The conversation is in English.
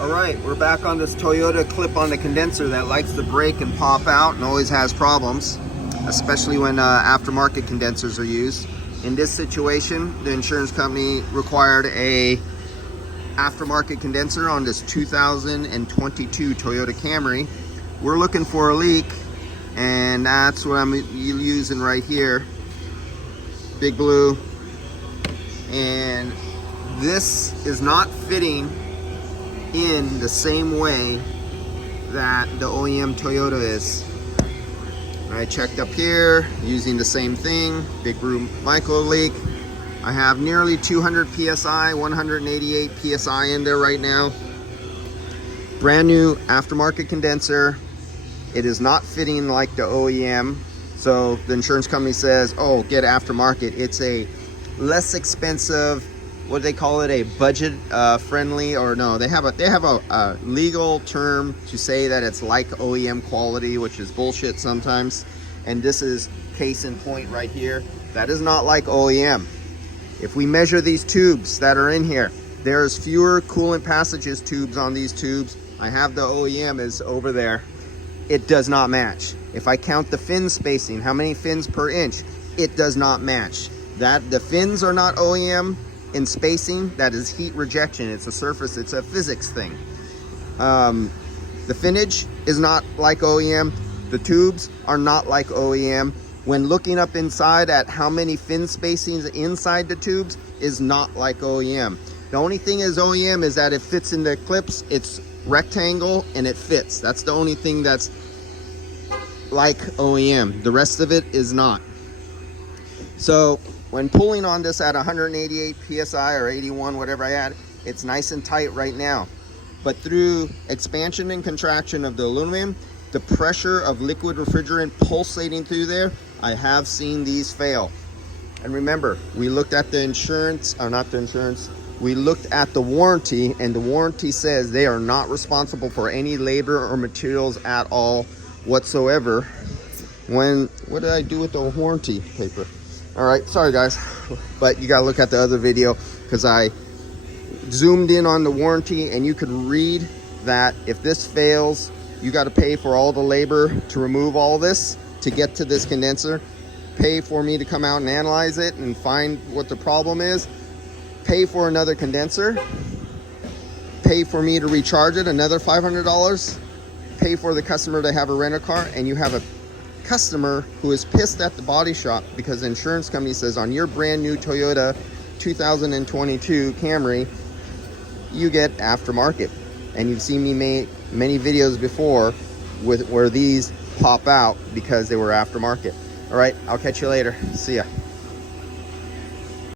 Alright, we're back on this Toyota clip on the condenser that likes to break and pop out and always has problems, especially when aftermarket condensers are used. In this situation, the insurance company required a aftermarket condenser on this 2022 Toyota Camry. We're looking for a leak, and that's what I'm using right here. Big blue. And this is not fitting in the same way that the OEM Toyota is. I checked up here using the same thing, big blue micro leak. I have nearly 200 psi, 188 psi in there right now. Brand new aftermarket condenser. It is not fitting like the OEM, so the insurance company says, oh, get aftermarket. It's a less expensive, what do they call it, a budget friendly, or no, they have a legal term to say that it's like OEM quality, which is bullshit sometimes. And this is case in point right here. That is not like OEM. If we measure these tubes that are in here, there's fewer coolant passages tubes on these tubes. I have the OEM is over there. It does not match. If I count the fin spacing, how many fins per inch, it does not match. That the fins are not OEM in spacing. That is heat rejection. It's a surface, it's a physics thing. The finnage is not like OEM. The tubes are not like OEM. When looking up inside at how many fin spacings inside the tubes is not like OEM. The only thing is OEM is that it fits in the clips. It's rectangle and it fits. That's the only thing that's like OEM. The rest of it is not. So when pulling on this at 188 psi or 81, whatever I had, it's nice and tight right now. But through expansion and contraction of the aluminum, the pressure of liquid refrigerant pulsating through there, I have seen these fail. And remember, we looked at the insurance, or not the insurance, we looked at the warranty, and the warranty says they are not responsible for any labor or materials at all whatsoever. What did I do with the warranty paper? All right, sorry guys, but you gotta look at the other video because I zoomed in on the warranty, and you could read that if this fails, you got to pay for all the labor to remove all this to get to this condenser, pay for me to come out and analyze it and find what the problem is, pay for another condenser, pay for me to recharge it another $500, pay for the customer to have a rental car, and you have a customer who is pissed at the body shop because the insurance company says on your brand new Toyota 2022 Camry, you get aftermarket. And you've seen me make many videos before where these pop out because they were aftermarket. All right, I'll catch you later. See ya.